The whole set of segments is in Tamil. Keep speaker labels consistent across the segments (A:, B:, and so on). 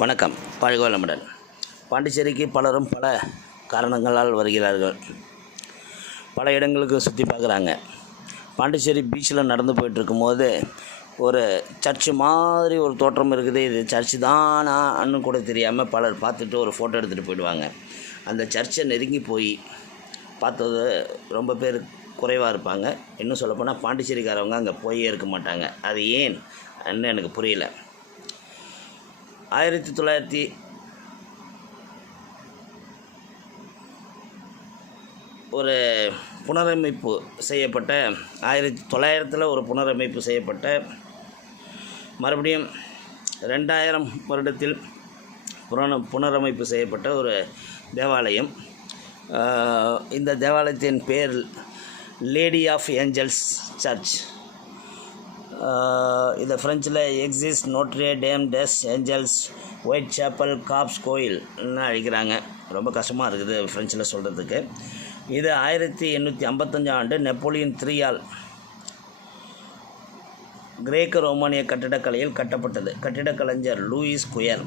A: வணக்கம். வாழ்க வளமுடன் பாண்டிச்சேரிக்கு பலரும் பல காரணங்களால் வருகிறார்கள். பல இடங்களுக்கு சுற்றி பார்க்குறாங்க. பாண்டிச்சேரி பீச்சில் நடந்து போயிட்டுருக்கும் போது ஒரு சர்ச்சு மாதிரி ஒரு தோற்றம் இருக்குது. இது சர்ச்சு தானான்னு கூட தெரியாமல் பலர் பார்த்துட்டு ஒரு ஃபோட்டோ எடுத்துகிட்டு போயிடுவாங்க. அந்த சர்ச்சை நெருங்கி போய் பார்த்தது ரொம்ப பேர் குறைவாக இருப்பாங்க. இன்னும் சொல்லப்போனால் பாண்டிச்சேரிக்காரவங்க அங்கே போயே இருக்க மாட்டாங்க. அது ஏன்? ன்னு எனக்கு புரியல. ஆயிரத்தி தொள்ளாயிரத்தி ஒரு புனரமைப்பு செய்யப்பட்ட ஆயிரத்தி தொள்ளாயிரத்தில் ஒரு புனரமைப்பு செய்யப்பட்ட மறுபடியும் ரெண்டாயிரம் வருடத்தில் புன புனரமைப்பு செய்யப்பட்ட ஒரு தேவாலயம். இந்த தேவாலயத்தின் பேர் லேடி ஆஃப் ஏஞ்சல்ஸ் சர்ச் இதை ஃப்ரெஞ்சில் exists Notre Dame des Angels white chapel cops கோயில்னு அழைக்கிறாங்க. ரொம்ப கஷ்டமாக இருக்குது ஃப்ரெஞ்சில் சொல்கிறதுக்கு இது ஆயிரத்தி எண்ணூற்றி ஐம்பத்தஞ்சாம் ஆண்டு நெப்போலியன் த்ரீயால் கிரேக்க ரோமானிய கட்டிடக்கலையில் கட்டப்பட்டது. கட்டிடக் கலைஞர் லூயிஸ் குயர்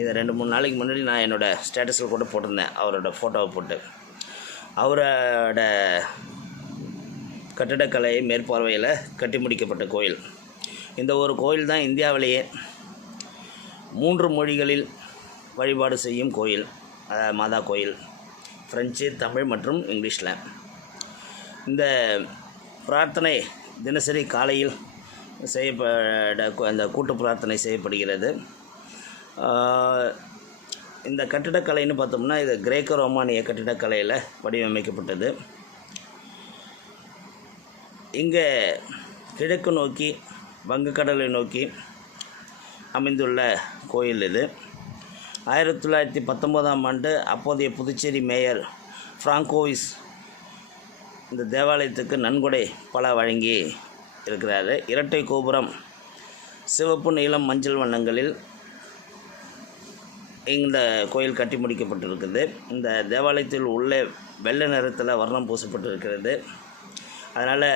A: இதை ரெண்டு மூணு நாளைக்கு முன்னாடி நான் என்னோடய ஸ்டேட்டஸில் கூட போட்டிருந்தேன். அவரோட ஃபோட்டோவை போட்டு. அவரோட கட்டிடக்கலை மேற்பார்வையில் கட்டி முடிக்கப்பட்ட கோயில். இந்த ஒரு கோயில் தான் இந்தியாவிலேயே மூன்று மொழிகளில் வழிபாடு செய்யும் கோயில். மாதா கோயில். ஃப்ரெஞ்சு தமிழ் மற்றும் இங்கிலீஷில். இந்த பிரார்த்தனை தினசரி காலையில் செய்யப்பட அந்த கூட்டு பிரார்த்தனை செய்யப்படுகிறது. இந்த கட்டிடக்கலைன்னு பார்த்தோம்னா இது கிரேக்க ரோமானிய கட்டிடக்கலையில் வடிவமைக்கப்பட்டது. இங்கே கிழக்கு நோக்கி வங்கக்கடலை நோக்கி அமைந்துள்ள கோயில் இது. ஆயிரத்தி தொள்ளாயிரத்தி பத்தொம்போதாம் ஆண்டு அப்போதைய புதுச்சேரி மேயர் ஃப்ராங்கோவிஸ் இந்த தேவாலயத்துக்கு நன்கொடை பல வழங்கி இருக்கிறாரு. இரட்டை கோபுரம் சிவப்பு நீளம் மஞ்சள் வண்ணங்களில் இந்த கோயில் கட்டி முடிக்கப்பட்டிருக்குது. இந்த தேவாலயத்தில் உள்ளே வெள்ளை நிறத்தில் வர்ணம் பூசப்பட்டிருக்கிறது. அதனால்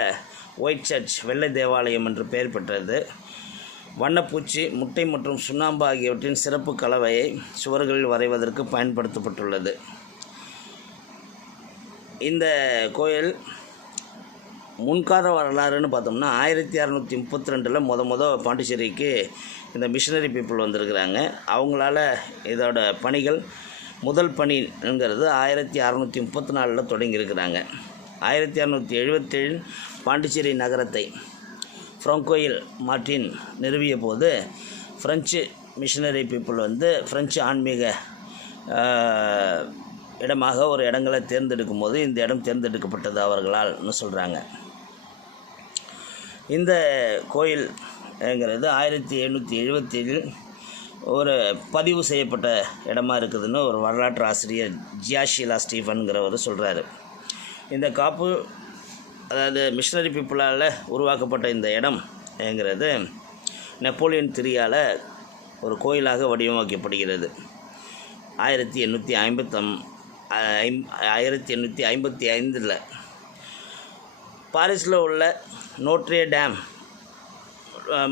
A: ஒயிட் சர்ச் வெள்ளை தேவாலயம் என்று பெயர் பெற்றது. வண்ணப்பூச்சி முட்டை மற்றும் சுண்ணாம்பு ஆகியவற்றின் சிறப்பு கலவையை சுவர்களில் வரைவதற்கு பயன்படுத்தப்பட்டுள்ளது. இந்த கோயில் முன்கால வரலாறுன்னு பார்த்தோம்னா ஆயிரத்தி அறநூற்றி முப்பத்தி ரெண்டில் முத முத பாண்டிச்சேரிக்கு இந்த மிஷினரி பீப்புள் வந்திருக்கிறாங்க. அவங்களால இதோட பணிகள் முதல் பணிங்கிறது ஆயிரத்தி அறநூற்றி முப்பத்தி நாலில் தொடங்கியிருக்கிறாங்க. ஆயிரத்தி அறநூற்றி எழுபத்தேழில் பாண்டிச்சேரி நகரத்தை ஃப்ராங்கோயில் மார்ட்டின் நிறுவிய போது ஃப்ரெஞ்சு மிஷினரி பீப்புள் வந்து ஃப்ரெஞ்சு ஆன்மீக இடமாக ஒரு இடங்களை தேர்ந்தெடுக்கும் போது இந்த இடம் தேர்ந்தெடுக்கப்பட்டது அவர்களால்னு சொல்கிறாங்க இந்த கோயில்ங்கிறது ஆயிரத்தி எழுநூற்றி எழுபத்தேழில் ஒரு பதிவு செய்யப்பட்ட இடமா இருக்குதுன்னு ஒரு வரலாற்று ஆசிரியர் ஜியாஷிலா ஸ்டீஃபனுங்கிறவர் சொல்கிறாரு இந்த காப்பு அதாவது மிஷினரி பீப்புளால் உருவாக்கப்பட்ட இந்த இடம் என்கிறது நெப்போலியன் திரியால் ஒரு கோயிலாக வடிவமைக்கப்படுகிறது. ஆயிரத்தி எண்ணூற்றி ஐம்பத்தம் ஐம் ஆயிரத்தி எண்ணூற்றி ஐம்பத்தி ஐந்தில் பாரிஸில் உள்ள நோட்ரே டேம்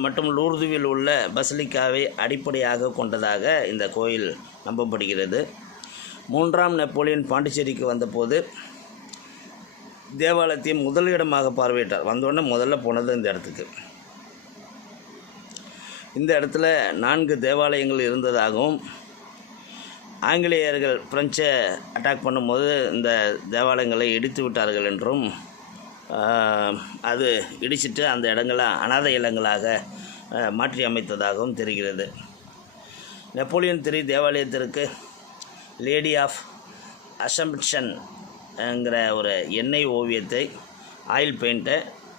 A: மற்றும் லூர்துவில் உள்ள பசலிக்காவை அடிப்படையாக கொண்டதாக இந்த கோயில் நம்பப்படுகிறது. மூன்றாம் நெப்போலியன் பாண்டிச்சேரிக்கு வந்தபோது தேவாலயத்தை முதல் இடமாக பார்வையிட்டார். வந்தோடனே முதல்ல போனது இந்த இடத்துக்கு. இந்த இடத்துல நான்கு தேவாலயங்கள் இருந்ததாகவும் ஆங்கிலேயர்கள் பிரெஞ்சை அட்டாக் பண்ணும்போது இந்த தேவாலயங்களை இடித்து விட்டார்கள் என்றும் அது இடிச்சிட்டு அந்த இடங்களை அனாதை இல்லங்களாக மாற்றி அமைத்ததாகவும் தெரிகிறது. நெப்போலியன் திரி தேவாலயத்திற்கு லேடி ஆஃப் அசம்ஷன் என்கிற ஒரு எண்ணெய் ஓவியத்தை ஆயில் பெயிண்ட்டை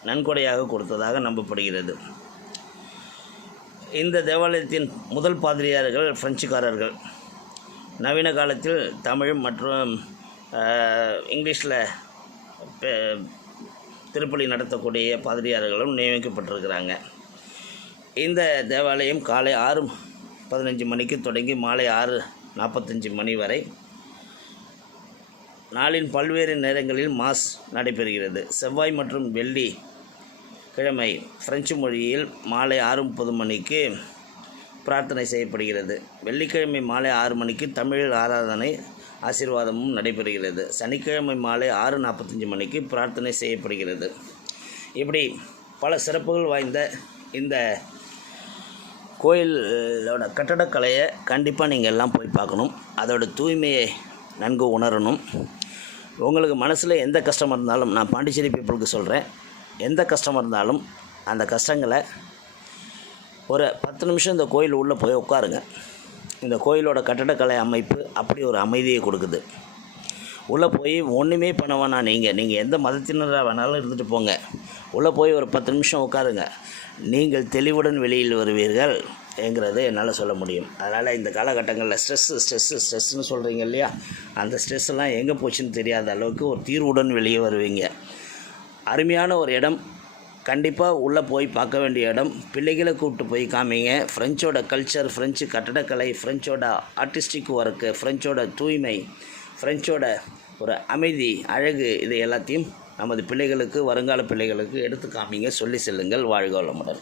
A: நன்கொடையாக கொடுத்ததாக நம்பப்படுகிறது. இந்த தேவாலயத்தின் முதல் பாதிரியார்கள் பிரெஞ்சுக்காரர்கள். நவீன காலத்தில் தமிழ் மற்றும் இங்கிலீஷில் திருப்பலி நடத்தக்கூடிய பாதிரியார்களும் நியமிக்கப்பட்டிருக்கிறாங்க. இந்த தேவாலயம் காலை ஆறு பதினஞ்சு மணிக்கு தொடங்கி மாலை ஆறு நாற்பத்தஞ்சு மணி வரை நாளின் பல்வேறு நேரங்களில் மாஸ் நடைபெறுகிறது. செவ்வாய் மற்றும் வெள்ளி கிழமை பிரெஞ்சு மொழியில் மாலை ஆறு முப்பது மணிக்கு பிரார்த்தனை செய்யப்படுகிறது. வெள்ளிக்கிழமை மாலை ஆறு மணிக்கு தமிழில் ஆராதனை ஆசீர்வாதமும் நடைபெறுகிறது. சனிக்கிழமை மாலை ஆறு நாற்பத்தஞ்சு மணிக்கு பிரார்த்தனை செய்யப்படுகிறது. இப்படி பல சிறப்புகள் வாய்ந்த இந்த கோயிலோட கட்டடக்கலையை கண்டிப்பாக நீங்கள் எல்லாம் போய் பார்க்கணும். அதோடய தூய்மையை நன்கு உணரணும். உங்களுக்கு மனசில் எந்த கஷ்டம் இருந்தாலும் நான் பாண்டிச்சேரி பீப்புளுக்கு சொல்கிறேன் எந்த கஷ்டம் இருந்தாலும் அந்த கஷ்டங்களை ஒரு பத்து நிமிஷம் இந்த கோயில் உள்ளே போய் உட்காருங்க. இந்த கோயிலோட கட்டடக்கலை அமைப்பு அப்படி ஒரு அமைதியை கொடுக்குது. உள்ளே போய் ஒன்றுமே பண்ண வேணாம் நீங்கள் நீங்கள் எந்த மதத்தினராக வேணாலும் இருந்துட்டு போங்க. உள்ளே போய் ஒரு பத்து நிமிஷம் உட்காருங்க. நீங்கள் தெளிவுடன் வெளியில் வருவீர்கள். என்கிறது என்னால் சொல்ல முடியும். அதனால் இந்த காலகட்டங்களில் ஸ்ட்ரெஸ்ஸு ஸ்ட்ரெஸ்ஸு ஸ்ட்ரெஸ்ஸுன்னு சொல்கிறீங்க இல்லையா? அந்த ஸ்ட்ரெஸ் எல்லாம் எங்கே போச்சுன்னு தெரியாத அளவுக்கு ஒரு தீர்வுடன் வெளியே வருவீங்க. அருமையான ஒரு இடம். கண்டிப்பாக உள்ளே போய் பார்க்க வேண்டிய இடம். பிள்ளைகளை கூப்பிட்டு போய் காமிங்க. ஃப்ரெஞ்சோட கல்ச்சர் ஃப்ரெஞ்சு கட்டடக்கலை ஃப்ரெஞ்சோட ஆர்டிஸ்டிக் ஒர்க்கு ஃப்ரெஞ்சோட தூய்மை ஃப்ரெஞ்சோட ஒரு அமைதி அழகு இது எல்லாத்தையும் நமது பிள்ளைகளுக்கு வருங்கால பிள்ளைகளுக்கு எடுத்து காமிங்க. சொல்லி செல்லுங்கள். வாழ்க வளமுடன்.